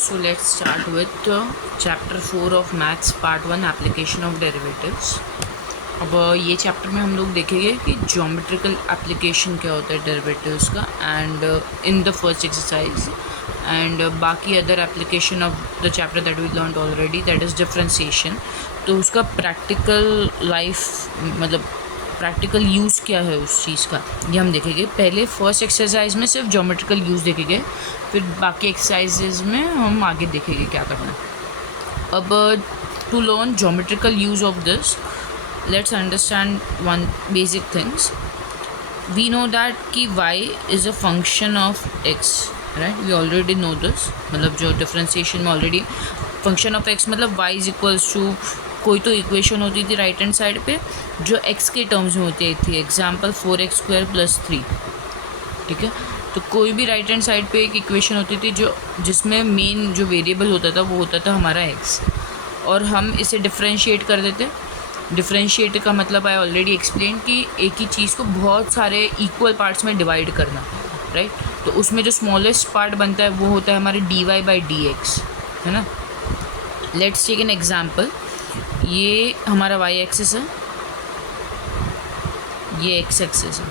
So let's start with chapter 4 of maths part 1 application of derivatives. अब ये chapter में हम लोग देखेंगे कि ज्योमेट्रिकल एप्लीकेशन क्या होता है डेरिवेटिव्स का and in the first exercise and बाकी other application of the chapter that we learned already that is differentiation. तो उसका प्रैक्टिकल लाइफ मतलब प्रैक्टिकल यूज़ क्या है उस चीज़ का ये हम देखेंगे. पहले फर्स्ट एक्सरसाइज में सिर्फ ज्योमेट्रिकल यूज़ देखेंगे, फिर बाकी एक्सरसाइजेज में हम आगे देखेंगे क्या करना है. अब to learn geometrical use of this, let's understand one basic things. We know that कि y is a function of x, right? We already know this. मतलब जो differentiation में already function of x मतलब y is equals to कोई तो equation होती थी right hand side पे जो x के टर्म्स में होती थी. Example 4x² + 3. ठीक है, तो कोई भी राइट हैंड साइड पे एक इक्वेशन होती थी जो जिसमें मेन जो वेरिएबल होता था वो होता था हमारा x, और हम इसे डिफ्रेंशिएट कर देते. डिफ्रेंशिएट का मतलब आई ऑलरेडी एक्सप्लेन कि एक ही चीज़ को बहुत सारे इक्वल पार्ट्स में डिवाइड करना, राइट. तो उसमें जो स्मॉलेस्ट पार्ट बनता है वो होता है हमारे dy/dx, है ना. Let's take an example. ये हमारा y एक्सिस है, ये x एक्सिस है.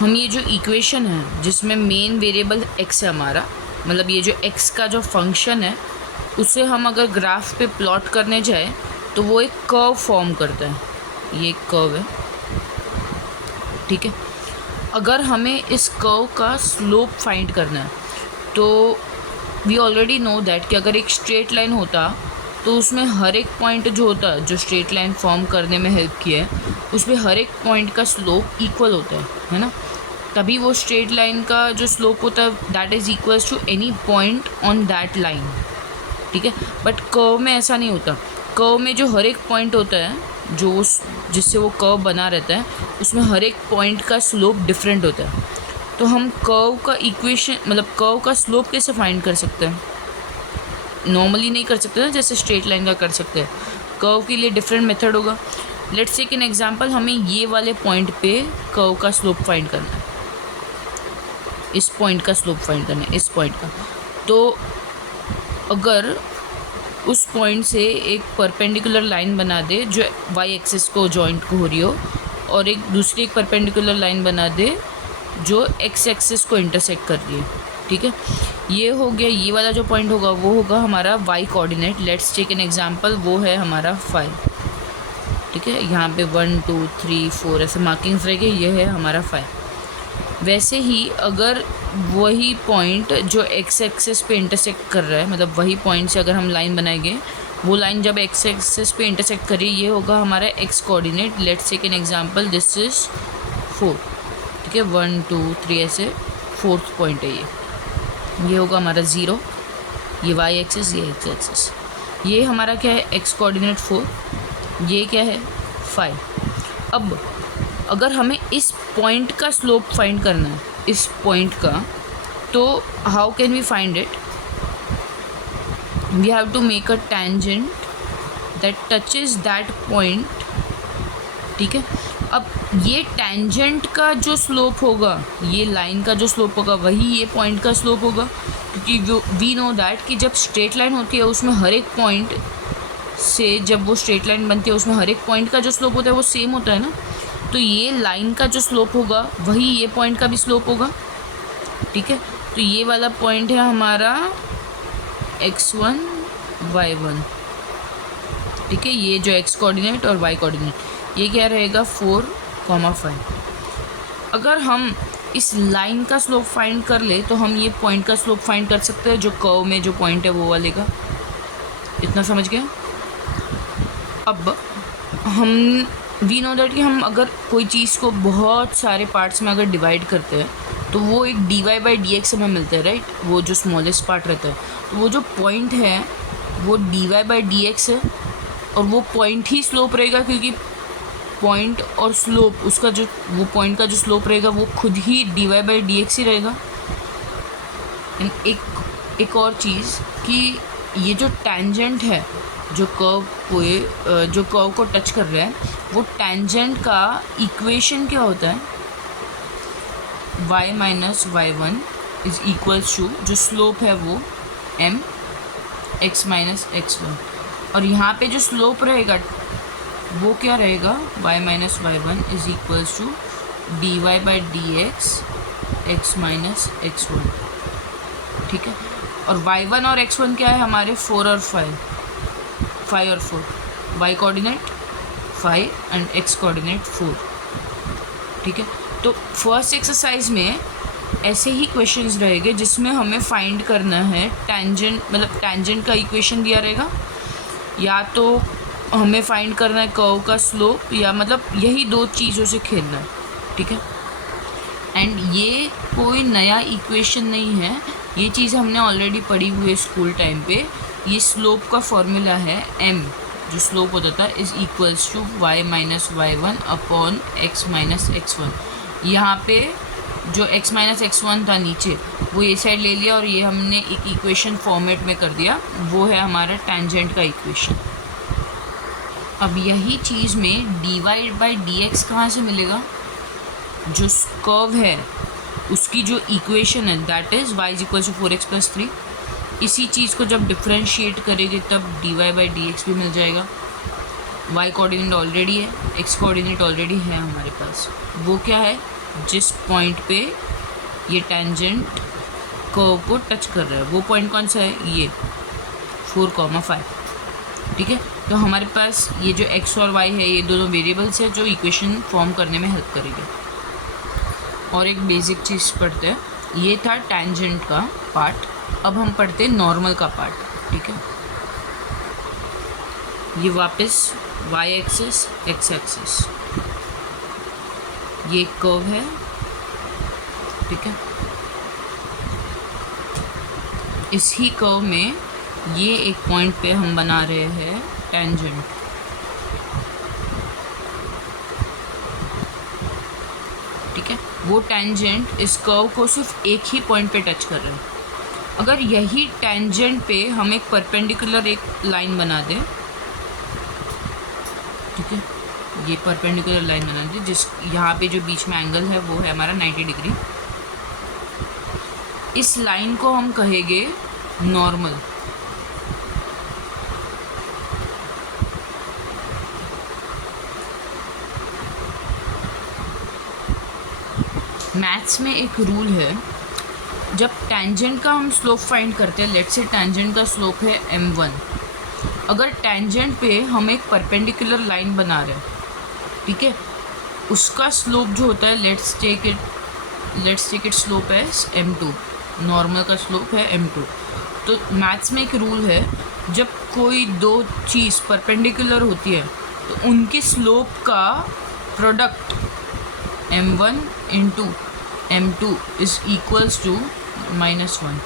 हम ये जो इक्वेशन है जिसमें मेन वेरिएबल x है हमारा, मतलब ये जो x का जो फंक्शन है उसे हम अगर ग्राफ पे प्लॉट करने जाए तो वो एक कर्व फॉर्म करता है. ये एक कर्व है, ठीक है. अगर हमें इस कर्व का स्लोप फाइंड करना है तो वी ऑलरेडी नो दैट कि अगर एक स्ट्रेट लाइन होता तो उसमें हर एक पॉइंट जो होता जो स्ट्रेट लाइन फॉर्म करने में हेल्प किया है उसमें हर एक पॉइंट का स्लोप इक्वल होता है ना. तभी वो स्ट्रेट लाइन का जो स्लोप होता है that is equals to any point on that line, ठीक है. बट कर्व में ऐसा नहीं होता. कर्व में जो हर एक पॉइंट होता है जो जिससे वो कर्व बना रहता है उसमें हर एक पॉइंट का स्लोप डिफरेंट होता है. तो हम कर्व का इक्वेशन मतलब कर्व का स्लोप कैसे फाइंड कर सकते हैं? नॉर्मली नहीं कर सकते ना जैसे स्ट्रेट लाइन का कर सकते हैं. कर्व के लिए डिफरेंट मेथड होगा. Let's take an example. हमें ये वाले पॉइंट पे कर्व का स्लोप फाइंड करना है, इस पॉइंट का स्लोप फाइंड करना है, इस पॉइंट का. तो अगर उस पॉइंट से एक परपेंडिकुलर लाइन बना दे जो y एक्सिस को जॉइंट को हो रही हो, और एक दूसरी एक परपेंडिकुलर लाइन बना दे जो x एक्सिस को इंटरसेक्ट कर रही है, ठीक है. ये हो गया. ये वाला जो पॉइंट होगा वो होगा हमारा y coordinate. Let's take an example. वो है हमारा 5, ठीक है. यहाँ पे 1 2 3 4 ऐसे मार्किंग्स रहेंगे. ये है हमारा 5. वैसे ही अगर वही पॉइंट जो x एक्सिस पे इंटरसेक्ट कर रहा है, मतलब वही पॉइंट से अगर हम लाइन बनाएंगे, वो लाइन जब x एक्सिस पे इंटरसेक्ट करिए ये होगा हमारा x coordinate. Let's take an example. This is 4, ठीक है. 1 2 3 ऐसे फोर्थ पॉइंट है ये होगा हमारा 0. ये y एक्सिस, ये x एक्सिस. ये हमारा क्या है? x coordinate 4. ये क्या है? 5. अब अगर हमें इस पॉइंट का स्लोप फाइंड करना है, इस पॉइंट का, तो how can we find it? We have to make a tangent that touches that point, ठीक है. अब ये टेंजेंट का जो स्लोप होगा, ये लाइन का जो स्लोप होगा वही ये पॉइंट का स्लोप होगा, क्योंकि वी नो दैट कि जब स्ट्रेट लाइन होती है उसमें हर एक पॉइंट से जब वो स्ट्रेट लाइन बनती है उसमें हर एक पॉइंट का जो स्लोप होता है वो सेम होता है ना. तो ये लाइन का जो स्लोप होगा वही ये पॉइंट का भी स्लोप होगा, ठीक है. तो ये वाला पॉइंट है हमारा x1 y1, ठीक है. ये जो x कोऑर्डिनेट और y कोऑर्डिनेट ये क्या रहेगा? 4,5. अगर हम इस लाइन का स्लोप फाइंड कर ले तो हम ये पॉइंट का स्लोप फाइंड कर सकते हैं जो कर्व में जो पॉइंट है वो वाले का. इतना समझ गया? अब हम वी नो दैट कि हम अगर कोई चीज़ को बहुत सारे पार्ट्स में अगर डिवाइड करते हैं तो वो एक dy/dx हमें मिलता है, राइट. वो जो स्मॉलेस्ट पार्ट रहता है, तो वो जो पॉइंट है वो dy/dx है, और वो पॉइंट ही स्लोप रहेगा क्योंकि पॉइंट और स्लोप उसका जो वो पॉइंट का जो स्लोप रहेगा वो खुद ही dy/dx ही रहेगा. एंड एक और चीज़ कि ये जो टेंजेंट है जो कर्व को टच कर रहा है वो टेंजेंट का इक्वेशन क्या होता है? y - y1 is equals to, जो स्लोप है वो m x माइनस x1, और यहाँ पे जो स्लोप रहेगा वो क्या रहेगा, y minus y1 is equals to dy by D X minus x1, ठीक है। और y1 और x1 क्या है हमारे, 4 और 5 और 4, y coordinate 5 and x coordinate 4, ठीक है। तो फर्स्ट एक्सरसाइज में ऐसे ही क्वेश्चंस रहेंगे जिसमें हमें फाइंड करना है टेंजेंट, मतलब टेंजेंट का इक्वेशन दिया रहेगा, या तो हमें फाइंड करना है कर्व का स्लोप, या मतलब यही दो चीज़ों से खेलना है, ठीक है। एंड ये कोई नया इक्वेशन नहीं है, ये चीज़ हमने ऑलरेडी पढ़ी हुई है स्कूल टाइम पे। ये स्लोप का फॉर्मूला है m, जो स्लोप होता था, is equals to y minus y1 upon x minus x1। यहाँ पे जो x माइनस x1 था नीचे, वो ये साइड ले लिया और ये हमने एक इक्वेशन फॉर्मेट में कर दिया, वो है हमारा टेंजेंट का इक्वेशन। अब यही चीज़ में dy बाई डी एक्स कहाँ से मिलेगा, जो कर्व है उसकी जो इक्वेशन है that is y is equal to 4x plus 3। इसी चीज़ को जब डिफ्रेंशिएट करेंगे तब dy बाई डी एक्स भी मिल जाएगा। y कोऑर्डिनेट ऑलरेडी है, x कोऑर्डिनेट ऑलरेडी है हमारे पास, वो क्या है, जिस पॉइंट पे ये टेंजेंट कर्व को टच कर रहा है, वो पॉइंट कौन सा है, ये 4,5, ठीक है। तो हमारे पास ये जो x और y है, ये दोनों वेरिएबल्स है जो इक्वेशन फॉर्म करने में हेल्प करेंगे। और एक बेसिक चीज़ पढ़ते हैं, ये था टेंजेंट का पार्ट, अब हम पढ़ते हैं नॉर्मल का पार्ट, ठीक है। ये वापस y एक्सिस x एक्सिस, ये एक कर्व है, ठीक है। इसी कर्व में ये एक पॉइंट पे हम बना रहे हैं टेंजेंट, ठीक है। वो टेंजेंट इस कर्व को सिर्फ एक ही पॉइंट पे टच कर रहा है। अगर यही टेंजेंट पे हम एक परपेंडिकुलर एक लाइन बना दें, ठीक है, ये परपेंडिकुलर लाइन बना दें, जिस यहाँ पे जो बीच में एंगल है वो है हमारा 90 डिग्री, इस लाइन को हम कहेंगे नॉर्मल। मैथ्स में एक रूल है, जब टेंजेंट का हम स्लोप फाइंड करते हैं, लेट्स से टेंजेंट का स्लोप है m1, अगर टेंजेंट पे हम एक परपेंडिकुलर लाइन बना रहे हैं, ठीक है, उसका स्लोप जो होता है, let's take it slope as m2, normal का स्लोप है m2। तो मैथ्स में एक रूल है, जब कोई दो चीज़ परपेंडिकुलर होती है तो उनकी स्लोप का product m1 into m2 is equals to -1।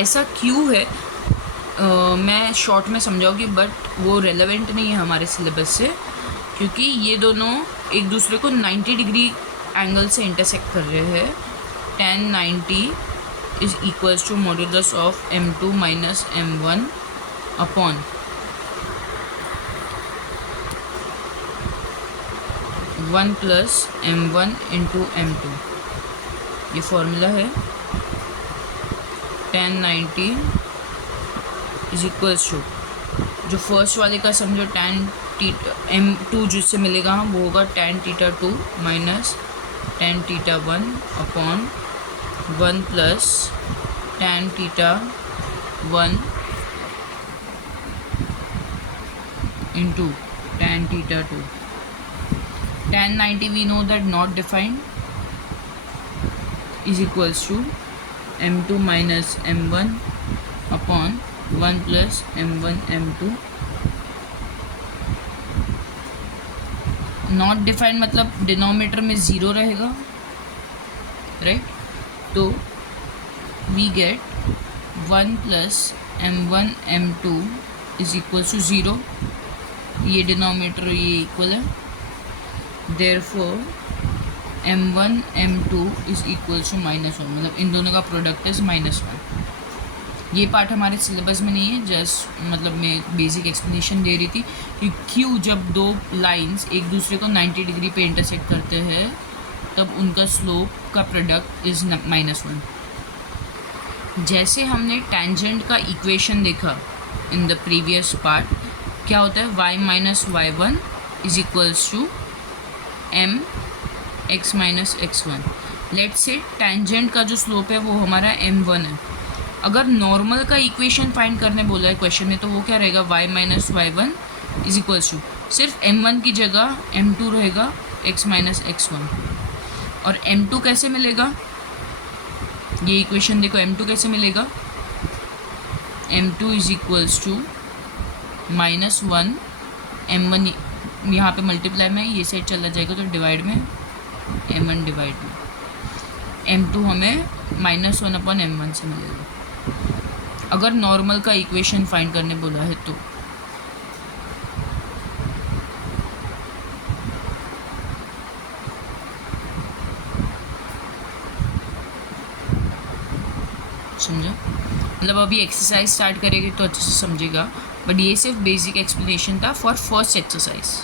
ऐसा क्यों है, मैं शॉर्ट में समझाऊंगी, बट वो रेलेवेंट नहीं है हमारे सिलेबस से, क्योंकि ये दोनों एक दूसरे को 90 डिग्री एंगल से इंटरसेक्ट कर रहे हैं। tan 90 is equals to modulus of m2 minus m1 upon 1 plus m1 into m2। ये फॉर्मूला है, tan 90 इज इक्वल्स टू, जो फर्स्ट वाले का समझो tan m2 जिससे मिलेगा वो होगा tan θ2 minus tan θ1 upon 1 plus tan θ1 into tan θ2। tan 90 we know that not defined is equals to m2 minus m1 upon 1 plus m1 m2। Not defined मतलब denominator में ज़ीरो रहेगा, राइट। तो we get 1 plus m1 m2 is equal to 0, ये denominator ये equal है, therefore m1 m2 is equal to -1, मतलब इन दोनों का प्रोडक्ट इज -1। ये पार्ट हमारे सिलेबस में नहीं है, जस्ट मतलब मैं बेसिक एक्सप्लेनेशन दे रही थी कि क्यों जब दो लाइंस एक दूसरे को 90 डिग्री पे इंटरसेक्ट करते हैं तब उनका स्लोप का प्रोडक्ट इज -1। जैसे हमने टेंजेंट का इक्वेशन देखा इन द प्रीवियस पार्ट, क्या होता है, y minus y1 is equals to m x minus x1। Let's say tangent का जो स्लोप है वो हमारा m1 है। अगर नॉर्मल का इक्वेशन फाइंड करने बोला है क्वेश्चन में, तो वो क्या रहेगा, y minus y1 is equals to, सिर्फ m1 की जगह m2 रहेगा x माइनस x1। और m2 कैसे मिलेगा, ये इक्वेशन देखो, m2 कैसे मिलेगा, m2 is equals to -1 m1, यहाँ पे मल्टीप्लाई में ये साइड चला जाएगा तो डिवाइड में m1 डिवाइड में m2 हमें -1 अपॉन m1 से मिलेगा, अगर नॉर्मल का इक्वेशन फाइंड करने बोला है तो। समझा, मतलब अभी एक्सरसाइज स्टार्ट करेंगे तो अच्छे से समझेगा, बट ये सिर्फ बेसिक एक्सप्लेनेशन था फॉर फर्स्ट एक्सरसाइज।